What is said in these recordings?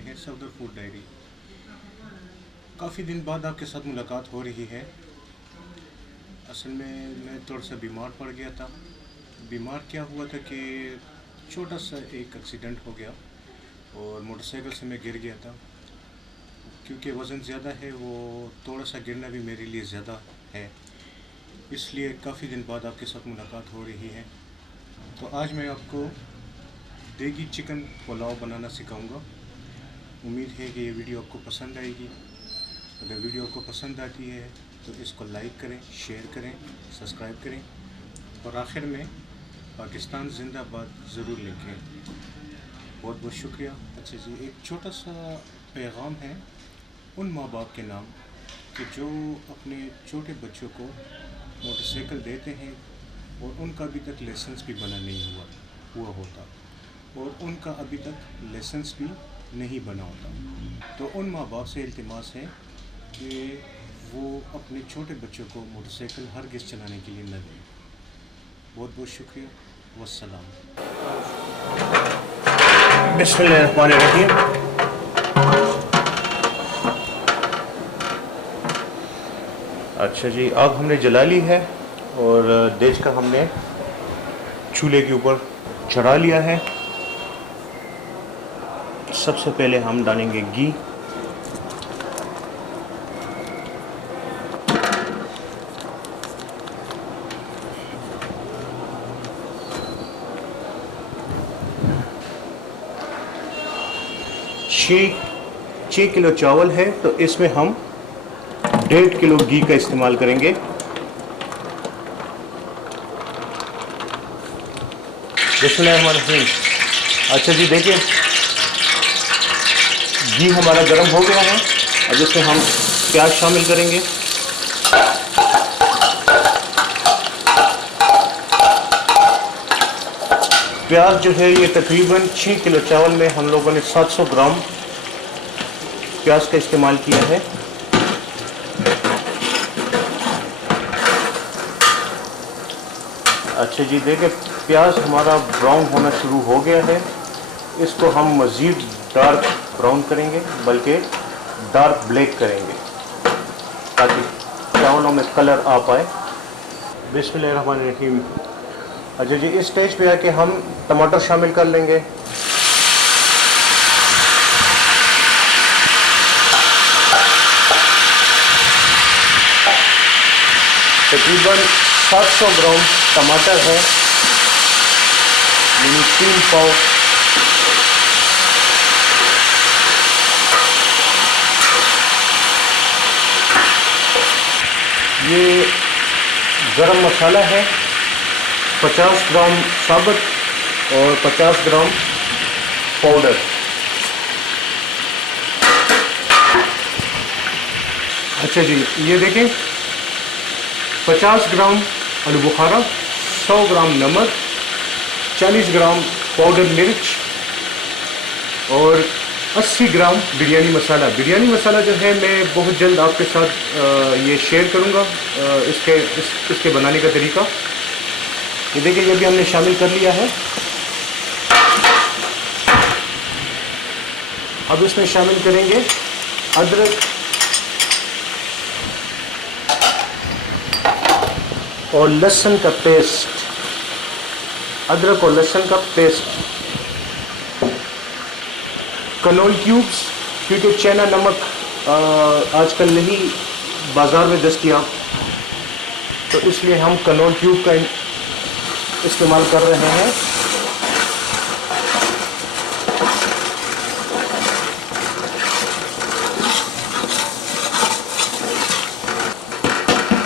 हैं Safdar food diary. काफ़ी दिन बाद आपके साथ मुलाकात हो रही है। असल में मैं थोड़ा सा बीमार पड़ गया था। बीमार क्या हुआ था कि छोटा सा एक एक्सीडेंट हो गया और मोटरसाइकिल से मैं गिर गया था। क्योंकि वज़न ज़्यादा है, वो थोड़ा सा गिरना भी मेरे लिए ज़्यादा है, इसलिए काफ़ी दिन बाद आपके साथ मुलाकात हो रही है। तो आज मैं आपको देगी चिकन पुलाव बनाना सिखाऊंगा। उम्मीद है कि ये वीडियो आपको पसंद आएगी। अगर वीडियो आपको पसंद आती है तो इसको लाइक करें, शेयर करें, सब्सक्राइब करें और आखिर में पाकिस्तान जिंदाबाद ज़रूर लिखें। बहुत बहुत शुक्रिया। अच्छा जी, एक छोटा सा पैगाम है उन माँ बाप के नाम कि जो अपने छोटे बच्चों को मोटरसाइकिल देते हैं और उनका अभी तक लाइसेंस भी बना नहीं हुआ होता और उनका अभी तक लाइसेंस भी नहीं बना होता। तो उन माँ बाप से इल्तिमास है कि वो अपने छोटे बच्चों को मोटरसाइकिल हरगिज़ चलाने के लिए न दें। बहुत बहुत शुक्रिया। वस्सलाम। बिस्मिल्लाहिर्रहमानिर्रहीम। अच्छा जी, आग हमने जला ली है और देज का हमने चूल्हे के ऊपर चढ़ा लिया है। सबसे पहले हम डालेंगे घी। छः किलो चावल है तो इसमें हम 1.5 किलो घी का इस्तेमाल करेंगे। बिस्मिल्लाहिर्रहमानिर्रहीम। अच्छा जी, देखिए घी हमारा गर्म हो गया है। अब इसमें हम प्याज शामिल करेंगे। प्याज जो है ये तकरीबन 6 किलो चावल में हम लोगों ने 700 ग्राम प्याज का इस्तेमाल किया है। अच्छा जी, देखिए प्याज हमारा ब्राउन होना शुरू हो गया है। इसको हम मज़ीद डार्क ब्राउन करेंगे, बल्कि डार्क ब्लैक करेंगे ताकि चावलों में कलर आ पाए। बिस्मिल्लाहिर्रहमानिर्रहीम। अच्छा जी, इस स्टेज पे आके हम टमाटर शामिल कर लेंगे। तकरीबन 700 ग्राम टमाटर है, यानी 3 पाव। ये गरम मसाला है, 50 ग्राम साबुत और 50 ग्राम पाउडर। अच्छा जी, ये देखें 50 ग्राम आलू बुखारा, 100 ग्राम नमक, 40 ग्राम पाउडर मिर्च और 80 ग्राम बिरयानी मसाला। बिरयानी मसाला जो है मैं बहुत जल्द आपके साथ ये शेयर करूँगा इसके बनाने का तरीका। ये देखिए, ये भी हमने शामिल कर लिया है। अब इसमें शामिल करेंगे अदरक और लहसुन का पेस्ट। अदरक और लहसुन का पेस्ट, कनौल क्यूब्स, क्योंकि चैना नमक आजकल नहीं बाज़ार में दस्तयाब, तो इसलिए हम कनौल क्यूब का इस्तेमाल कर रहे हैं।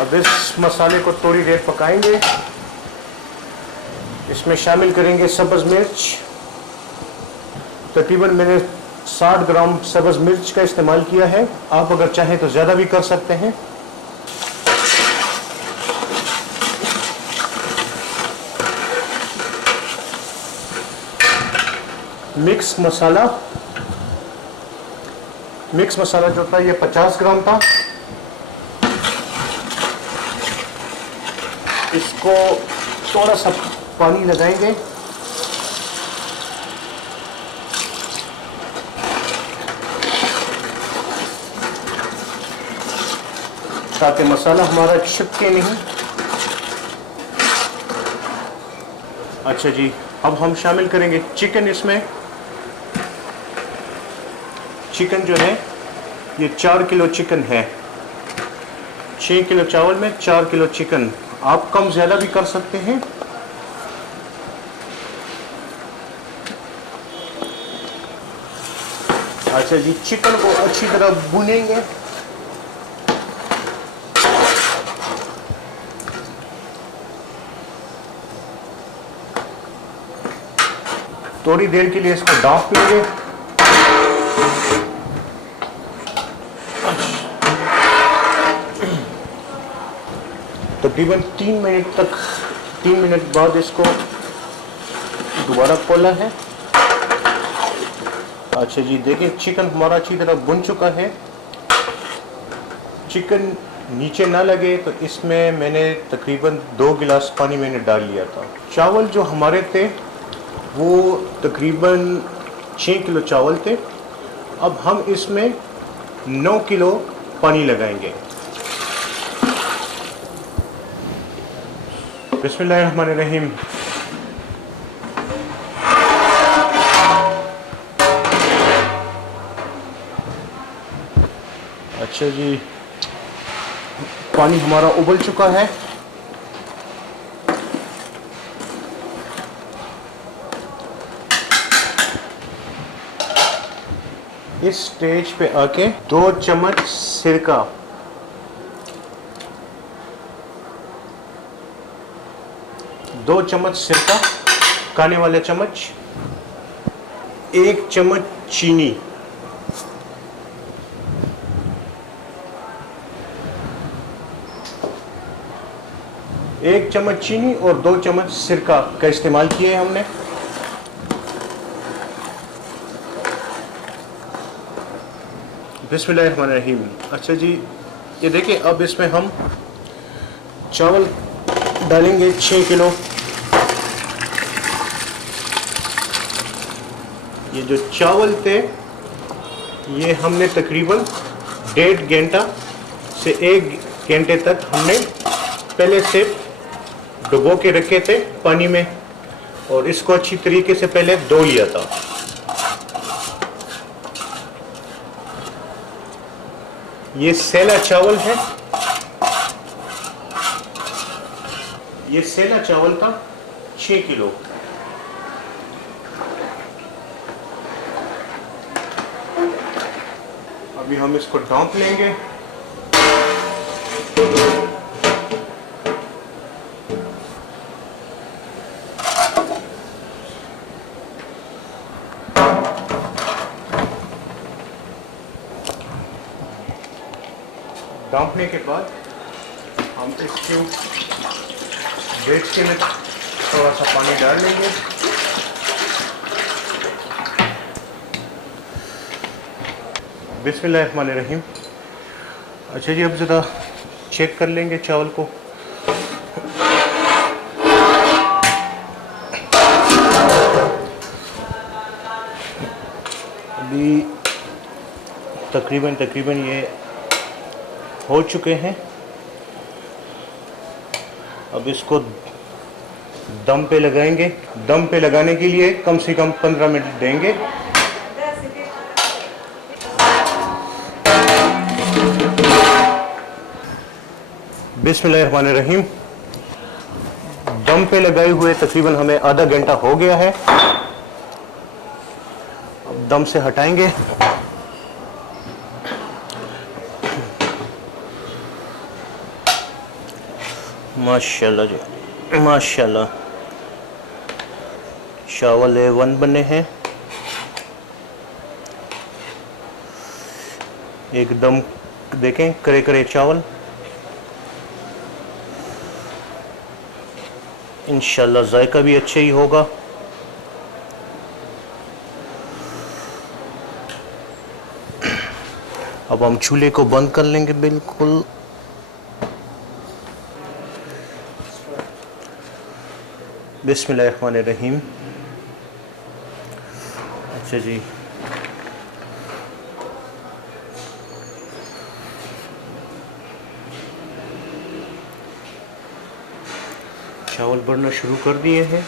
अब इस मसाले को थोड़ी देर पकाएंगे। इसमें शामिल करेंगे सब्ज़ मिर्च। तकरीबन मैंने 60 ग्राम सब्ज़ मिर्च का इस्तेमाल किया है। आप अगर चाहें तो ज़्यादा भी कर सकते हैं। मिक्स मसाला जो था ये 50 ग्राम था। इसको थोड़ा सा पानी लगाएंगे ताकि मसाला हमारा चिपके नहीं। अच्छा जी, अब हम शामिल करेंगे चिकन। इसमें चिकन जो है ये 4 किलो चिकन है। 6 किलो चावल में 4 किलो चिकन। आप कम ज़्यादा भी कर सकते हैं। अच्छा जी, चिकन को अच्छी तरह भूनेंगे। थोड़ी देर के लिए इसको ढाँप लेंगे। तकरीबन 3 मिनट बाद इसको दोबारा खोला है। अच्छा जी, देखिए चिकन हमारा अच्छी तरह भुन चुका है। चिकन नीचे ना लगे तो इसमें मैंने तकरीबन 2 गिलास पानी मैंने डाल लिया था। चावल जो हमारे थे वो तकरीबन 6 किलो चावल थे। अब हम इसमें 9 किलो पानी लगाएंगे। बिस्मिल्लाहिर्रहमानिर्रहीम। अच्छा जी, पानी हमारा उबल चुका है। इस स्टेज पे आके 2 चम्मच सिरका, 2 चम्मच सिरका, खाने वाले चम्मच, 1 चम्मच चीनी, 1 चम्मच चीनी और 2 चम्मच सिरका का इस्तेमाल किए हमने। बिस्मिल्लाहिर्रहमानिर्रहीम। अच्छा जी, ये देखिए अब इसमें हम चावल डालेंगे 6 किलो। ये जो चावल थे ये हमने तकरीबन 1.5 घंटा से 1 घंटे तक हमने पहले से डुबो के रखे थे पानी में, और इसको अच्छी तरीके से पहले धो लिया था। ये सेला चावल है, ये सेला चावल था 6 किलो। अभी हम इसको ढाँप लेंगे। ढाँपने के बाद हम इसके डेढ़ में थोड़ा सा पानी डाल लेंगे। बिस्मिल्लाहिर्रहमानिर्रहीम। अच्छा जी, अब ज़रा चेक कर लेंगे चावल को। अभी तकरीबन ये हो चुके हैं। अब इसको दम पे लगाएंगे। दम पे लगाने के लिए कम से कम 15 मिनट देंगे। बिस्मिल्लाहिर्रहमानिर्रहीम। दम पे लगाए हुए तकरीबन हमें आधा घंटा हो गया है। अब दम से हटाएंगे। माशाल्लाह जी, माशाल्लाह, चावल A1 बने हैं। एकदम देखें करे करे चावल। इंशाल्लाह जायका भी अच्छा ही होगा। अब हम चूल्हे को बंद कर लेंगे बिल्कुल। बिस्मिल्लाहिर्रहमानिर्रहीम। अच्छा जी, चावल बढ़ना शुरू कर दिए हैं।